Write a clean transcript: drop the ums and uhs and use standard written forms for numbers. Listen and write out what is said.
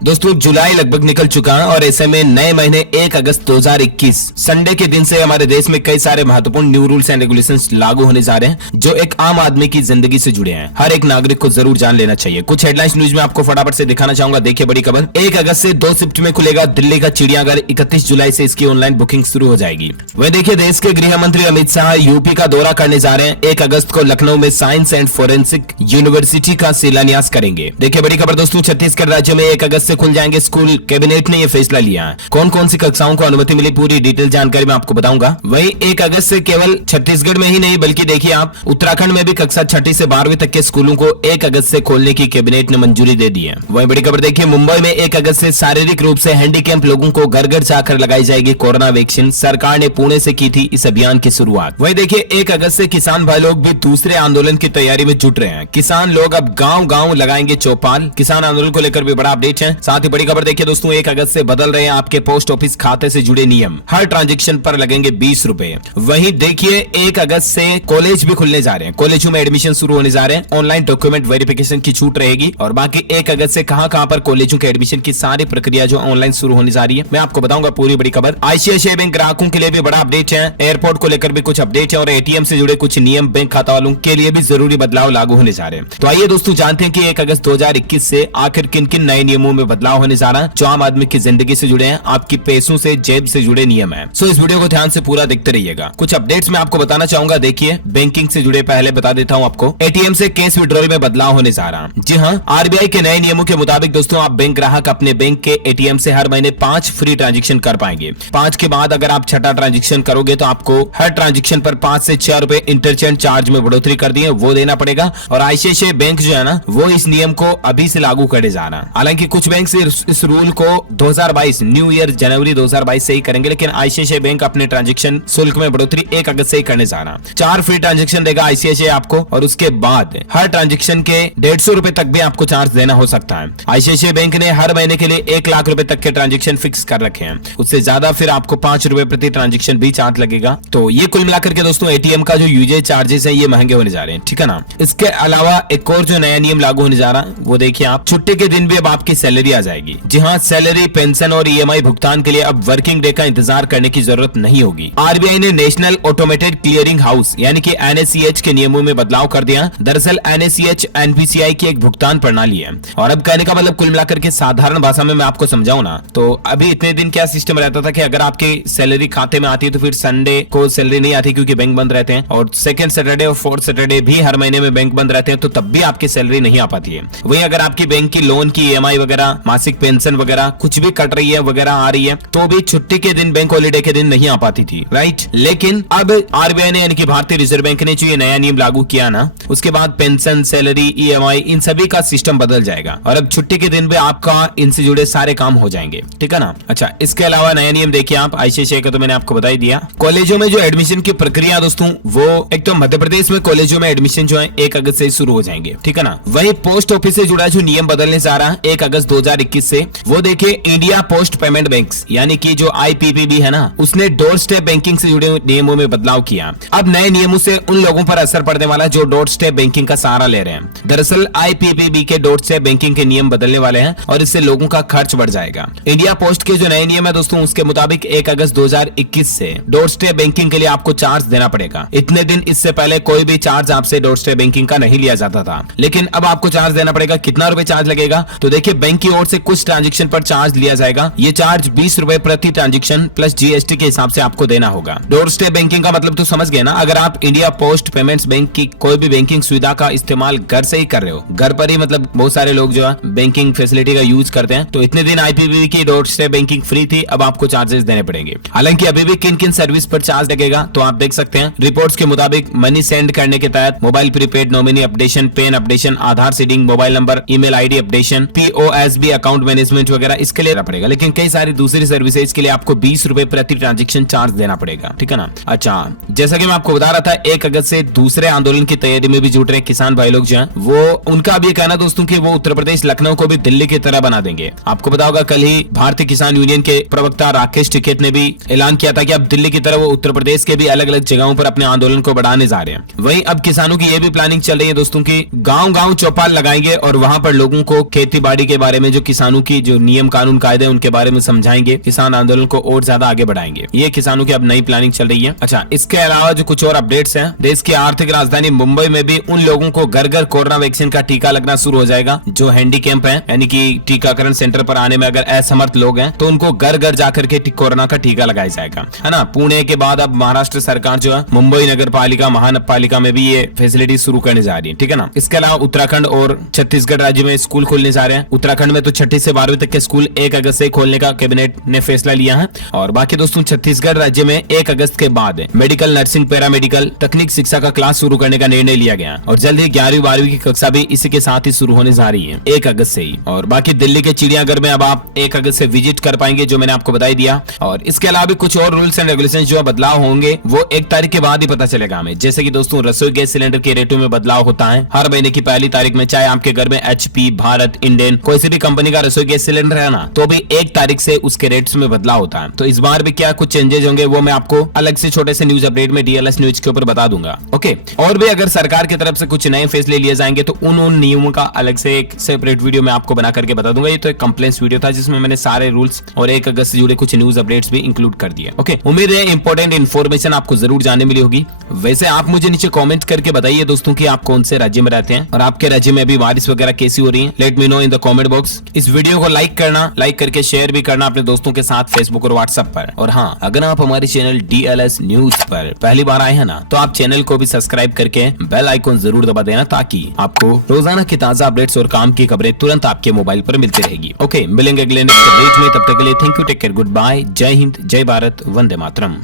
दोस्तों जुलाई लगभग निकल चुका है और ऐसे में नए महीने 1 अगस्त 2021 संडे के दिन से हमारे देश में कई सारे महत्वपूर्ण न्यू रूल्स एंड रेगुलेशंस लागू होने जा रहे हैं जो एक आम आदमी की जिंदगी से जुड़े हैं। हर एक नागरिक को जरूर जान लेना चाहिए। कुछ हेडलाइंस न्यूज में आपको फटाफट से दिखाना चाहूंगा। देखिए बड़ी खबर, 1 अगस्त से 2 शिफ्ट में खुलेगा दिल्ली का चिड़ियाघर। 31 जुलाई से इसकी ऑनलाइन बुकिंग शुरू हो जाएगी। वह देखिए देश के गृह मंत्री अमित शाह यूपी का दौरा करने जा रहे हैं। 1 अगस्त को लखनऊ में साइंस एंड फोरेंसिक यूनिवर्सिटी का शिलान्यास करेंगे। देखिए बड़ी खबर दोस्तों, छत्तीसगढ़ राज्य में 1 अगस्त से खुल जाएंगे स्कूल। कैबिनेट ने यह फैसला लिया है। कौन कौन सी कक्षाओं को अनुमति मिली, पूरी डिटेल जानकारी मैं आपको बताऊंगा। वहीं 1 अगस्त से केवल छत्तीसगढ़ में ही नहीं बल्कि देखिए आप उत्तराखंड में भी कक्षा 6 से 12वीं तक के स्कूलों को 1 अगस्त से खोलने की कैबिनेट ने मंजूरी दे दी है। वहीं बड़ी खबर देखिए, मुंबई में 1 अगस्त से शारीरिक रूप से हैंडीकैप लोगों को घर घर जाकर लगाई जाएगी कोरोना वैक्सीन। सरकार ने पुणे से की थी इस अभियान की शुरुआत। वहीं देखिए 1 अगस्त से किसान भाई लोग भी दूसरे आंदोलन की तैयारी में जुट रहे हैं। किसान लोग अब गांव गांव लगाएंगे चौपाल। किसान आंदोलन को लेकर भी बड़ा अपडेट है। साथ ही बड़ी खबर देखिए दोस्तों, 1 अगस्त से बदल रहे हैं आपके पोस्ट ऑफिस खाते से जुड़े नियम। हर ट्रांजैक्शन पर लगेंगे 20 रुपए। वहीं देखिए 1 अगस्त से कॉलेज भी खुलने जा रहे हैं। कॉलेजों में एडमिशन शुरू होने जा रहे हैं। ऑनलाइन डॉक्यूमेंट वेरिफिकेशन की छूट रहेगी और बाकी 1 अगस्त से कहां पर कॉलेजों के एडमिशन की सारी प्रक्रिया जो ऑनलाइन शुरू होने जा रही है मैं आपको बताऊंगा पूरी बड़ी खबर। आईसीआईसीआई बैंक ग्राहकों के लिए भी बड़ा अपडेट है। एयरपोर्ट को लेकर भी कुछ अपडेट है और एटीएम से जुड़े कुछ नियम बैंक खाता वालों के लिए भी जरूरी बदलाव लागू होने जा रहे हैं। तो आइए दोस्तों जानते हैं कि 1 अगस्त 2021 से आखिर किन किन नए नियमों में बदलाव होने जा रहा है जो आम आदमी की जिंदगी से जुड़े हैं, आपकी पैसों से जेब से जुड़े नियम है। सो इस वीडियो को ध्यान से पूरा देखते रहिएगा। कुछ अपडेट्स मैं आपको बताना चाहूंगा। देखिए बैंकिंग से जुड़े पहले बता देता हूं आपको। एटीएम से कैश विड्रॉल में बदलाव होने जा रहा है। जी हां, आरबीआई के नए नियमों के मुताबिक दोस्तों आप बैंक ग्राहक अपने बैंक के एटीएम से हर महीने 5 फ्री ट्रांजेक्शन कर पाएंगे। 5 के बाद अगर आप 6ठा ट्रांजेक्शन करोगे तो आपको हर ट्रांजेक्शन पर 5 से 6 रुपए इंटरचेंज चार्ज में बढ़ोतरी कर दी है, वो देना पड़ेगा। और आईसीआईसीआई बैंक जो है ना वो इस नियम को अभी से लागू करे जा रहा है। हालांकि कुछ बैंक से इस रूल को 2022 न्यू ईयर जनवरी 2022 से ही करेंगे, लेकिन आईसीआईसीआई बैंक अपने ट्रांजैक्शन शुल्क में बढ़ोतरी 1 अगस्त से ही करने जा रहा है। 4 फ्री ट्रांजैक्शन देगा आईसीआईसीआई आपको और उसके बाद हर ट्रांजैक्शन के 150 रुपए तक भी आपको चार्ज देना हो सकता है। आईसीआईसीआई बैंक ने हर महीने के लिए 1 लाख रुपए तक के ट्रांजैक्शन फिक्स कर रखे हैं। उससे ज्यादा फिर आपको 5 रुपए प्रति ट्रांजैक्शन भी चार्ज लगेगा। तो ये कुल मिलाकर के दोस्तों एटीएम का जो यूजेज चार्जेस है ये महंगे होने जा रहे हैं, ठीक है ना। इसके अलावा एक और जो नया नियम लागू होने जा रहा है वो देखिए आप, छुट्टी के दिन भी अब आपकी सैलरी आ जाएगी। जी हाँ, सैलरी, पेंशन और ईएमआई भुगतान के लिए अब वर्किंग डे का इंतजार करने की जरूरत नहीं होगी। आरबीआई ने नेशनल ऑटोमेटेड क्लियरिंग हाउस यानी कि एनएसीएच के नियमों में बदलाव कर दिया। दरअसल एनएसीएच एनपीसीआई की एक भुगतान प्रणाली है और अब कहने का मतलब कुल मिलाकर के साधारण भाषा में मैं आपको समझाऊं ना तो अभी इतने दिन क्या सिस्टम रहता था कि अगर आपकी सैलरी खाते में आती है तो फिर संडे को सैलरी नहीं आती क्योंकि बैंक बंद रहते हैं और सेकंड सैटरडे और फोर्थ सैटरडे भी हर महीने में बैंक बंद रहते हैं, तो तब भी आपकी सैलरी नहीं आ पाती है। वही अगर आपकी बैंक की लोन की ईएमआई वगैरह, मासिक पेंशन वगैरह कुछ भी कट रही है वगैरह आ रही है तो भी छुट्टी के दिन, बैंक हॉलीडे के दिन नहीं आ पाती थी, राइट। लेकिन अब आरबीआई ने यानी कि भारतीय रिजर्व बैंक ने जो ये नया नियम लागू किया ना उसके बाद पेंशन, सैलरी, ईएमआई इन सभी का सिस्टम बदल जाएगा और अब छुट्टी के दिन भी आपका इनसे जुड़े सारे काम हो जाएंगे, ठीक है ना। अच्छा, इसके अलावा नया नियम देखिए आप, आईसीआईसीआई का तो मैंने आपको बता ही दिया। कॉलेजों में जो एडमिशन की प्रक्रिया दोस्तों वो एक तो मध्य प्रदेश में कॉलेजों में एडमिशन जो है 1 अगस्त से शुरू हो जाएंगे, ठीक है ना। वही पोस्ट ऑफिस से जुड़ा जो नियम बदलने जा रहा है 1 अगस्त 2021 से, वो देखिए इंडिया पोस्ट पेमेंट बैंक्स यानी कि जो आईपीपीबी है ना उसने डोर स्टेप बैंकिंग से जुड़े नियमों में बदलाव किया। अब नए नियमों से उन लोगों पर असर पड़ने वाला जो डोर स्टेप बैंकिंग का सहारा ले रहे हैं। दरअसल आईपीपीबी के डोर स्टेप बैंकिंग के नियम बदलने वाले हैं और इससे लोगों का खर्च बढ़ जाएगा। इंडिया पोस्ट के जो नए नियम है दोस्तों उसके मुताबिक 1 अगस्त 2021 से डोर स्टेप बैंकिंग के लिए आपको चार्ज देना पड़ेगा। इतने दिन इससे पहले कोई भी चार्ज आपसे डोर स्टेप बैंकिंग का नहीं लिया जाता था, लेकिन अब आपको चार्ज देना पड़ेगा। कितना रुपए चार्ज लगेगा तो देखिए बैंक की ओर से कुछ ट्रांजेक्शन पर चार्ज लिया जाएगा। ये चार्ज 20 रुपए प्रति ट्रांजेक्शन प्लस जीएसटी के हिसाब से आपको देना होगा। डोर स्टेप बैंकिंग का मतलब तो समझ गए ना। अगर आप इंडिया पोस्ट पेमेंट्स बैंक की कोई भी बैंकिंग सुविधा का इस्तेमाल घर से ही कर रहे हो, घर पर ही मतलब बहुत सारे लोग जो है बैंकिंग फैसिलिटी का यूज करते हैं, तो इतने दिन आईपीपीबी की डोर स्टेप बैंकिंग फ्री थी, अब आपको चार्जेस देने पड़ेंगे। हालांकि अभी भी किन किन सर्विस पर चार्ज लगेगा तो आप देख सकते हैं। रिपोर्ट्स के मुताबिक मनी सेंड करने के तहत mobile prepaid nominee updation, PAN updation, Aadhaar seeding, mobile number, email ID updation, POSB account management वगैरह इसके लिए पड़ेगा। लेकिन कई सारी दूसरी सर्विसेज के लिए आपको 20 रुपए प्रति ट्रांजेक्शन चार्ज देना पड़ेगा, ठीक है ना। अच्छा, जैसा कि मैं आपको बता रहा था 1 अगस्त से दूसरे आंदोलन की तैयारी में भी जुट रहे किसान भाई लोग जो हैं वो उनका भी कहना दोस्तों कि वो उत्तर प्रदेश लखनऊ को भी दिल्ली की तरह बना देंगे। आपको पता होगा कल ही भारतीय किसान यूनियन के प्रवक्ता राकेश टिकैत ने भी ऐलान किया था कि अब दिल्ली की तरह वो उत्तर प्रदेश के भी अलग अलग जगहों पर अपने आंदोलन को बढ़ाने जा रहे हैं। वहीं अब किसानों की ये भी प्लानिंग चल रही है दोस्तों की गांव गांव चौपाल लगाएंगे और वहां पर लोगों को खेती बाड़ी के बारे में में जो किसानों की जो नियम कानून कायदे उनके बारे में समझाएंगे, किसान आंदोलन को और ज्यादा आगे बढ़ाएंगे। ये किसानों की अब नई प्लानिंग चल रही है। अच्छा, इसके अलावा जो कुछ और अपडेट्स हैं, देश की आर्थिक राजधानी मुंबई में भी उन लोगों को घर घर कोरोना वैक्सीन का टीका लगना शुरू हो जाएगा जो हैंडीकैप है, यानी कि टीकाकरण सेंटर पर आने में अगर असमर्थ लोग हैं तो उनको घर घर जाकर के कोरोना का टीका लगाया जाएगा, है ना। पुणे के बाद अब महाराष्ट्र सरकार जो है मुंबई नगर पालिका महानगरपालिका में भी ये फैसिलिटी शुरू करने जा रही है, ठीक है ना। इसके अलावा उत्तराखंड और छत्तीसगढ़ राज्य में स्कूल खोलने जा रहे हैं। उत्तराखंड में तो 6ठी से 12वीं तक के स्कूल 1 अगस्त से खोलने का कैबिनेट ने फैसला लिया है। और बाकी दोस्तों छत्तीसगढ़ राज्य में 1 अगस्त के बाद मेडिकल, नर्सिंग, पैरामेडिकल, तकनीक शिक्षा का क्लास शुरू करने का निर्णय लिया गया और जल्द ही 11वीं 12वीं की कक्षा भी इसी के साथ ही शुरू होने जा रही है 1 अगस्त से ही। और बाकी दिल्ली के चिड़ियाघर में अब आप 1 अगस्त से विजिट कर पाएंगे, जो मैंने आपको बताई दिया। और इसके अलावा भी कुछ और रूल्स एंड रेगुलेशन जो बदलाव होंगे वो 1 तारीख के बाद ही पता चलेगा हमें। जैसे कि दोस्तों रसोई गैस सिलेंडर के रेटों में बदलाव होता है हर महीने की पहली तारीख में, चाहे आपके घर में HP, भारत, इंडेन कोई सी भी कंपनी का रसोई गैस सिलेंडर है ना, तो भी 1 तारीख से उसके रेट्स में बदलाव होता है। तो इस बार भी क्या कुछ चेंजेस होंगे वो मैं आपको अलग से छोटे से न्यूज अपडेट में DLS न्यूज के ऊपर बता दूंगा। ओके, और भी अगर सरकार की तरफ से कुछ नए फैसले लिए जाएंगे तो उन नियमों का अलग से एक सेपरेट वीडियो मैं आपको बना करके बता दूंगा। ये तो एक कंप्लेंट्स वीडियो था जिसमें मैंने सारे रूल्स और 1 अगस्त से जुड़े कुछ न्यूज अपडेट्स भी इंक्लूड कर दिए। ओके, उम्मीद है इंपॉर्टेंट इन्फॉर्मेशन आपको जरूर जानने मिली होगी। वैसे आप मुझे नीचे कमेंट करके बताइए दोस्तों कि आप कौन से राज्य में रहते हैं और आपके राज्य में अभी बारिश वगैरह कैसी हो रही है। Let me know in the comment box. इस वीडियो को लाइक करके शेयर भी करना अपने दोस्तों के साथ फेसबुक और व्हाट्सएप पर। और हाँ, अगर आप हमारे चैनल DLS न्यूज पर पहली बार आए हैं ना, तो आप चैनल को भी सब्सक्राइब करके बेल आइकॉन जरूर दबा देना ताकि आपको रोजाना की ताजा अपडेट्स और काम की खबरें तुरंत आपके मोबाइल पर मिलती रहेगी। ओके, मिलेंगे अगले नेक्स्ट अपडेट में, तब तक के लिए thank you, take care, good bye, जय हिंद, जय भारत, वंदे मातरम।